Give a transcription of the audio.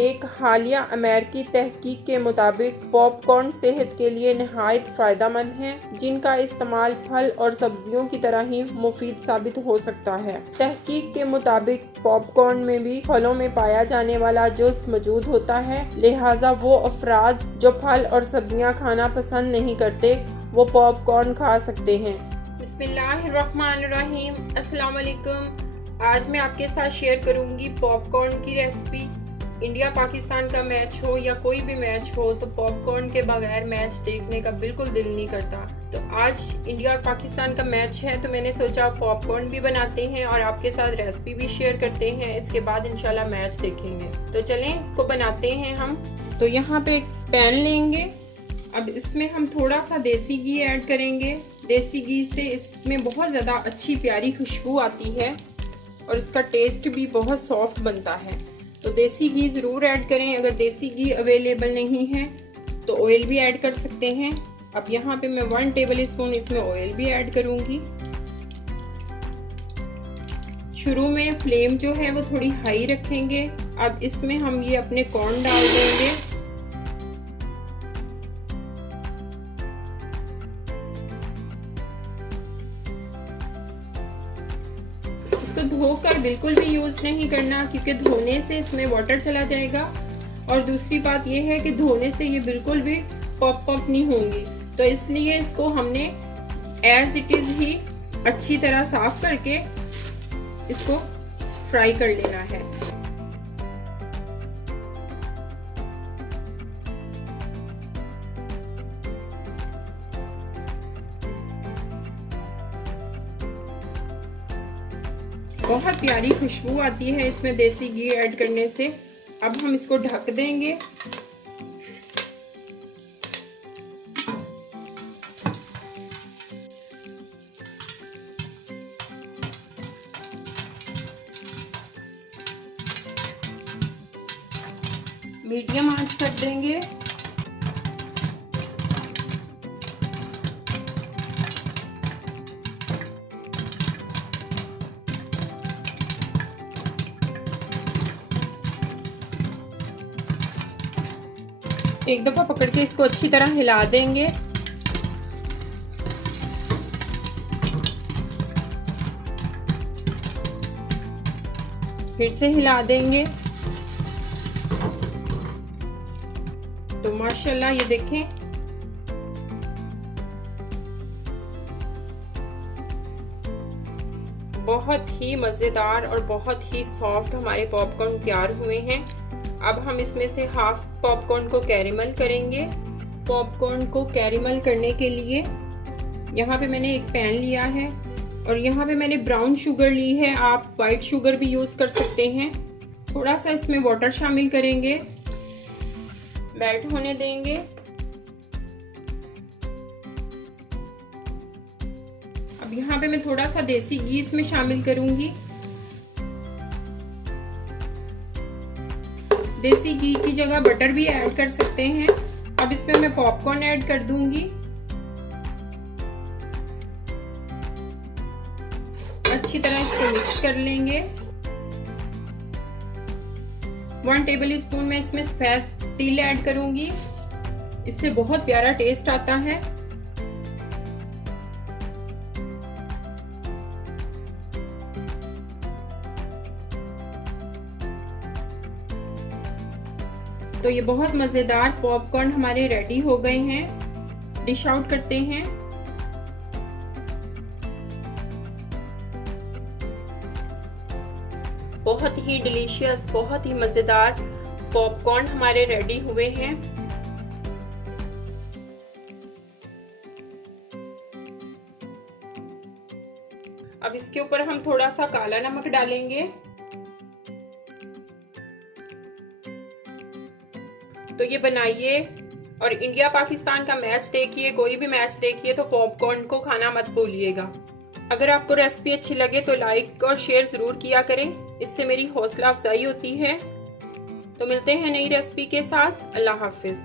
एक हालिया अमेरिकी तहकीक के मुताबिक पॉपकॉर्न सेहत के लिए नहायत फ़ायदेमंद हैं, जिनका इस्तेमाल फल और सब्जियों की तरह ही मुफीद साबित हो सकता है। तहकीक के मुताबिक पॉपकॉर्न में भी फलों में पाया जाने वाला जुज़ मौजूद होता है, लिहाजा वो अफराद जो फल और सब्जियां खाना पसंद नहीं करते वो पॉपकॉर्न खा सकते हैं। बिस्मिल्लाहिर्रहमानिर्रहीम, अस्सलाम वालेकुम। आज मैं आपके साथ शेयर करूंगी पॉपकॉर्न की रेसिपी। इंडिया पाकिस्तान का मैच हो या कोई भी मैच हो तो पॉपकॉर्न के बगैर मैच देखने का बिल्कुल दिल नहीं करता। तो आज इंडिया और पाकिस्तान का मैच है तो मैंने सोचा पॉपकॉर्न भी बनाते हैं और आपके साथ रेसिपी भी शेयर करते हैं। इसके बाद इंशाल्लाह मैच देखेंगे। तो चलें इसको बनाते हैं हम। तो यहाँ पे एक पैन लेंगे। अब इसमें हम थोड़ा सा देसी घी ऐड करेंगे। देसी घी से इसमें बहुत ज़्यादा अच्छी प्यारी खुशबू आती है और इसका टेस्ट भी बहुत सॉफ्ट बनता है। तो देसी घी ज़रूर ऐड करें। अगर देसी घी अवेलेबल नहीं है तो ऑयल भी ऐड कर सकते हैं। अब यहाँ पे मैं 1 टेबल स्पून इसमें ऑयल भी ऐड करूँगी। शुरू में फ्लेम जो है वो थोड़ी हाई रखेंगे। अब इसमें हम ये अपने कॉर्न डाल देंगे। इसको धोकर बिल्कुल भी यूज़ नहीं करना, क्योंकि धोने से इसमें वाटर चला जाएगा। और दूसरी बात यह है कि धोने से ये बिल्कुल भी पॉप नहीं होंगी। तो इसलिए इसको हमने एज इट इज़ ही अच्छी तरह साफ करके इसको फ्राई कर लेना है। बहुत प्यारी खुशबू आती है इसमें देसी घी ऐड करने से। अब हम इसको ढक देंगे। मीडियम आंच कर देंगे। एक दफा पकड़ के इसको अच्छी तरह हिला देंगे। फिर से हिला देंगे। तो माशाल्लाह ये देखें बहुत ही मज़ेदार और बहुत ही सॉफ्ट हमारे पॉपकॉर्न तैयार हुए हैं। अब हम इसमें से हाफ पॉपकॉर्न को कैरेमल करेंगे। पॉपकॉर्न को कैरेमल करने के लिए यहाँ पे मैंने एक पैन लिया है और यहाँ पे मैंने ब्राउन शुगर ली है। आप वाइट शुगर भी यूज़ कर सकते हैं। थोड़ा सा इसमें वाटर शामिल करेंगे, मेल्ट होने देंगे। अब यहाँ पे मैं थोड़ा सा देसी घी इसमें शामिल करूंगी। देसी घी की जगह बटर भी ऐड कर सकते हैं। अब इसमें मैं पॉपकॉर्न ऐड कर दूंगी। अच्छी तरह इसको मिक्स कर लेंगे। 1 टेबल स्पून मैं इसमें सफेद तिल ऐड करूंगी। इससे बहुत प्यारा टेस्ट आता है। तो ये बहुत मज़ेदार पॉपकॉर्न हमारे रेडी हो गए हैं। डिश आउट करते हैं। बहुत ही डिलीशियस, बहुत ही मज़ेदार पॉपकॉर्न हमारे रेडी हुए हैं। अब इसके ऊपर हम थोड़ा सा काला नमक डालेंगे। तो ये बनाइए और इंडिया पाकिस्तान का मैच देखिए। कोई भी मैच देखिए तो पॉपकॉर्न को खाना मत भूलिएगा। अगर आपको रेसिपी अच्छी लगे तो लाइक और शेयर ज़रूर किया करें, इससे मेरी हौसला अफजाई होती है। तो मिलते हैं नई रेसिपी के साथ। अल्लाह हाफिज़।